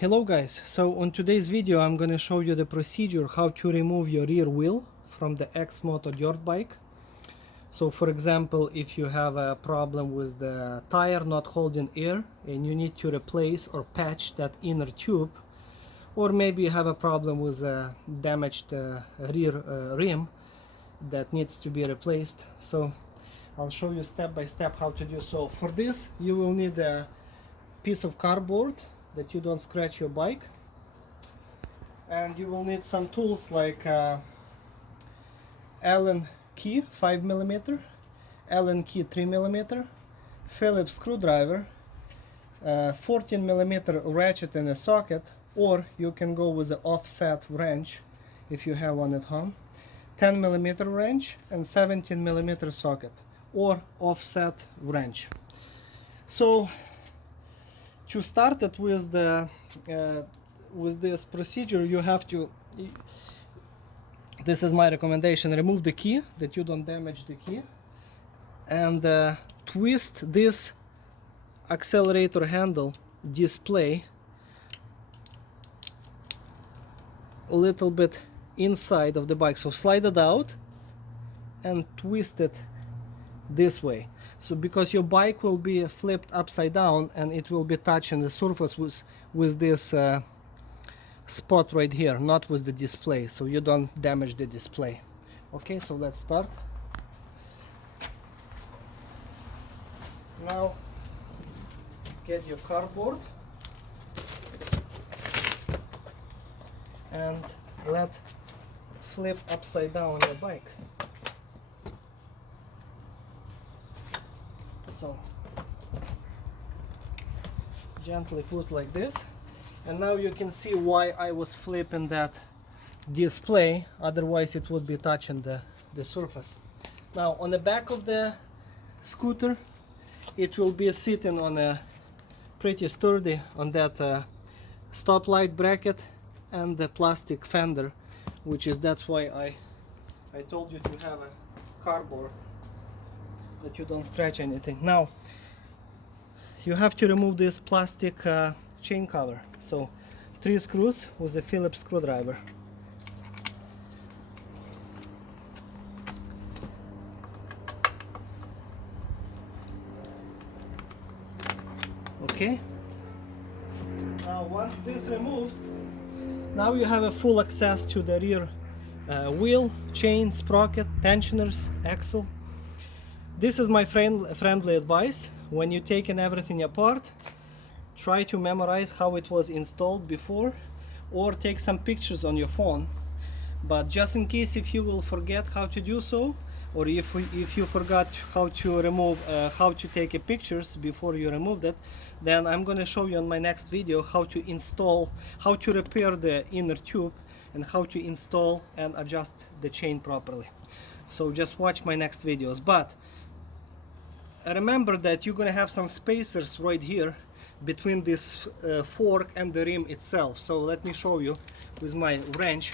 Hello guys, so on today's video I'm going to show you the procedure how to remove your rear wheel from the X-Moto dirt bike. So for example, if you have a problem with the tire not holding air and you need to replace or patch that inner tube, or maybe you have a problem with a damaged rear rim that needs to be replaced. So I'll show you step by step how to do so. For this you will need a piece of cardboard that you don't scratch your bike, and you will need some tools like Allen key 5mm, Allen key 3mm, Phillips screwdriver, 14mm ratchet and a socket, or you can go with the offset wrench if you have one at home, 10mm wrench and 17mm socket or offset wrench. So to start it with this procedure, you have to, this is my recommendation, remove the key that you don't damage the key, and twist this accelerator handle display a little bit inside of the bike. So slide it out and twist it this way. So because your bike will be flipped upside down and it will be touching the surface with this spot right here, not with the display, so you don't damage the display. Okay, so let's start. Now get your cardboard and let flip upside down your bike. So gently put like this, and now you can see why I was flipping that display, otherwise it would be touching the surface. Now on the back of the scooter it will be sitting on a pretty sturdy on that stoplight bracket and the plastic fender, which is, that's why I told you to have a cardboard that you don't scratch anything. Now you have to remove this plastic chain cover. So 3 screws with a Phillips screwdriver. Okay. Now once this removed, now you have a full access to the rear wheel, chain, sprocket, tensioners, axle. This is my friendly advice. When you're taking everything apart, try to memorize how it was installed before, or take some pictures on your phone. But just in case if you will forget how to do so, or if you forgot how to remove, how to take pictures before you removed it, then I'm going to show you in my next video how to install, how to repair the inner tube, and how to install and adjust the chain properly. So just watch my next videos. But remember that you're going to have some spacers right here between this fork and the rim itself. So let me show you with my wrench.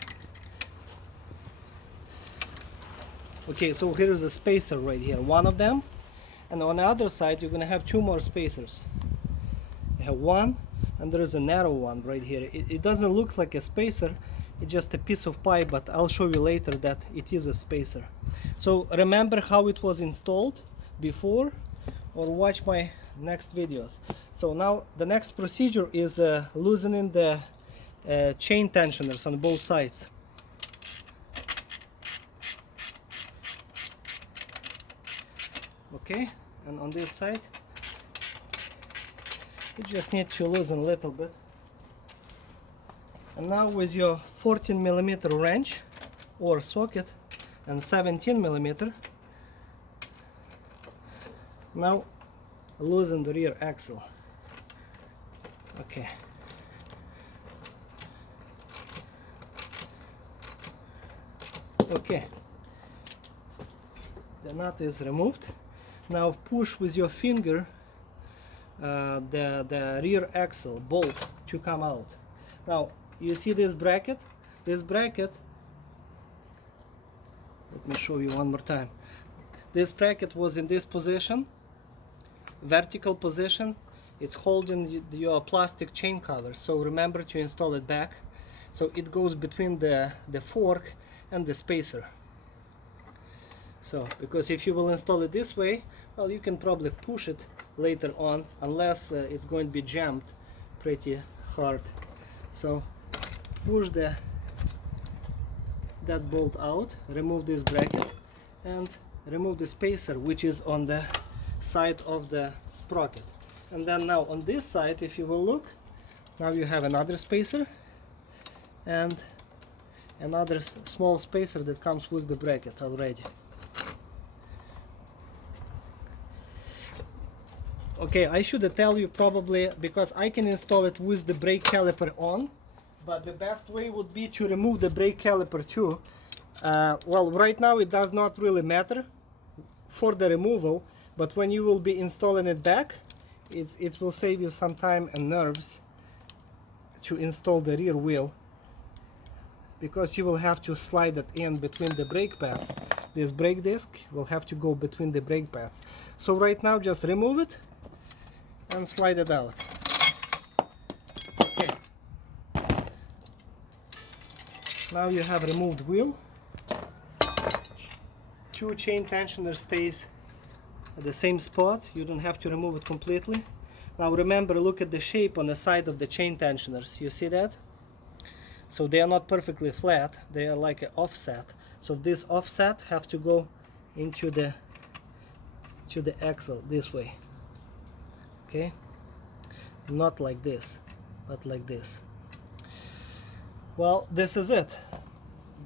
Okay, so here is a spacer right here, one of them, and on the other side you're going to have 2 more spacers. You have one, and there is a narrow one right here. It doesn't look like a spacer, it's just a piece of pipe, but I'll show you later that it is a spacer. So remember how it was installed before, or watch my next videos. So now the next procedure is loosening the chain tensioners on both sides. Okay, and on this side you just need to loosen a little bit. And now with your 14mm wrench or socket and 17mm, now loosen the rear axle. Okay. Okay. The nut is removed. Now push with your finger the rear axle bolt to come out. Now you see this bracket? This bracket, let me show you one more time. This bracket was in this position, vertical position, it's holding your plastic chain cover, so remember to install it back so it goes between the fork and the spacer. So because if you will install it this way, well, you can probably push it later on, unless it's going to be jammed pretty hard. So push that bolt out, remove this bracket, and remove the spacer which is on the side of the sprocket. And then now on this side, if you will look, now you have another spacer and another small spacer that comes with the bracket already. Okay, I should tell you probably, because I can install it with the brake caliper on, but the best way would be to remove the brake caliper too. Well, right now it does not really matter for the removal, but when you will be installing it back, it will save you some time and nerves to install the rear wheel, because you will have to slide it in between the brake pads. This brake disc will have to go between the brake pads. So right now just remove it and slide it out. Okay. Now you have removed wheel. 2 chain tensioner stays at the same spot. You don't have to remove it completely. Now remember, look at the shape on the side of the chain tensioners. You see that? So they are not perfectly flat, they are like an offset. So this offset have to go into the axle this way. Okay? Not like this, but like this. Well, this is it.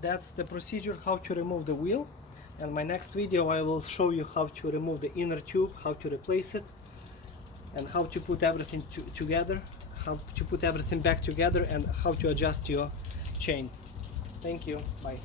That's the procedure how to remove the wheel. And my next video I will show you how to remove the inner tube, how to replace it, and how to put everything together, how to put everything back together, and how to adjust your chain. Thank you. Bye.